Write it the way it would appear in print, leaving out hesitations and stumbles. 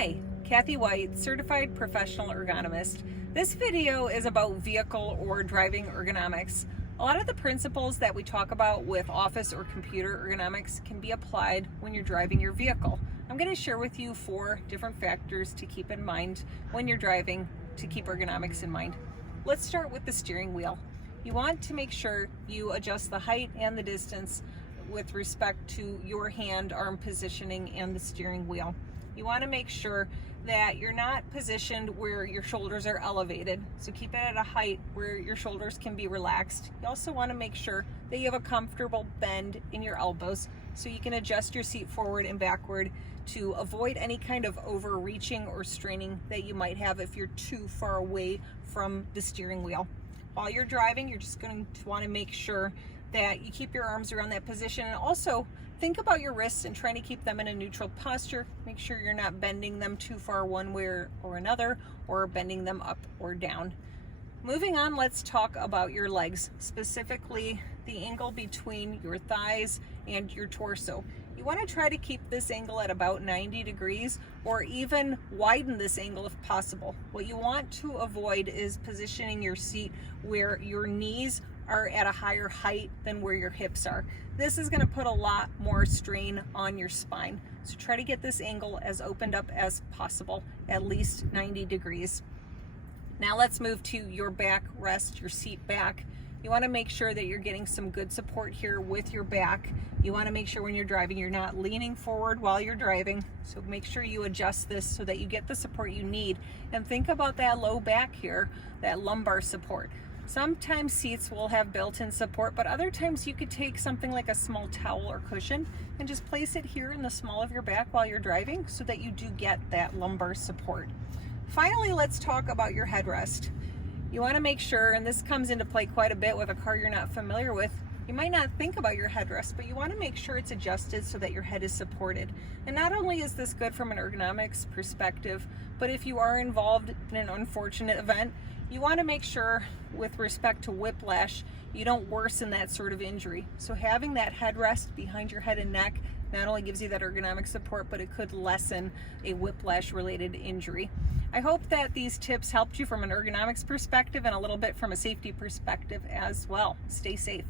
Hi, Kathy White, Certified Professional Ergonomist. This video is about vehicle or driving ergonomics. A lot of the principles that we talk about with office or computer ergonomics can be applied when you're driving your vehicle. I'm going to share with you 4 different factors to keep in mind when you're driving to keep ergonomics in mind. Let's start with the steering wheel. You want to make sure you adjust the height and the distance with respect to your hand-arm positioning and the steering wheel. You want to make sure that you're not positioned where your shoulders are elevated, so keep it at a height where your shoulders can be relaxed. You also want to make sure that you have a comfortable bend in your elbows so you can adjust your seat forward and backward to avoid any kind of overreaching or straining that you might have if you're too far away from the steering wheel. While you're driving, you're just going to want to make sure that you keep your arms around that position, and also think about your wrists and trying to keep them in a neutral posture. Make sure you're not bending them too far one way or another, or bending them up or down. Moving on, let's talk about your legs, specifically the angle between your thighs and your torso. You want to try to keep this angle at about 90 degrees or even widen this angle if possible. What you want to avoid is positioning your seat where your knees are at a higher height than where your hips are. This is going to put a lot more strain on your spine. So try to get this angle as opened up as possible, at least 90 degrees. Now let's move to your back rest, your seat back. You want to make sure that you're getting some good support here with your back. You want to make sure when you're driving, you're not leaning forward while you're driving. So make sure you adjust this so that you get the support you need. And think about that low back here, that lumbar support. Sometimes seats will have built-in support, but other times you could take something like a small towel or cushion and just place it here in the small of your back while you're driving so that you do get that lumbar support. Finally, let's talk about your headrest. You want to make sure, and this comes into play quite a bit with a car you're not familiar with, you might not think about your headrest, but you want to make sure it's adjusted so that your head is supported. And not only is this good from an ergonomics perspective, but if you are involved in an unfortunate event, you want to make sure with respect to whiplash, you don't worsen that sort of injury. So having that headrest behind your head and neck not only gives you that ergonomic support, but it could lessen a whiplash related injury. I hope that these tips helped you from an ergonomics perspective and a little bit from a safety perspective as well. Stay safe.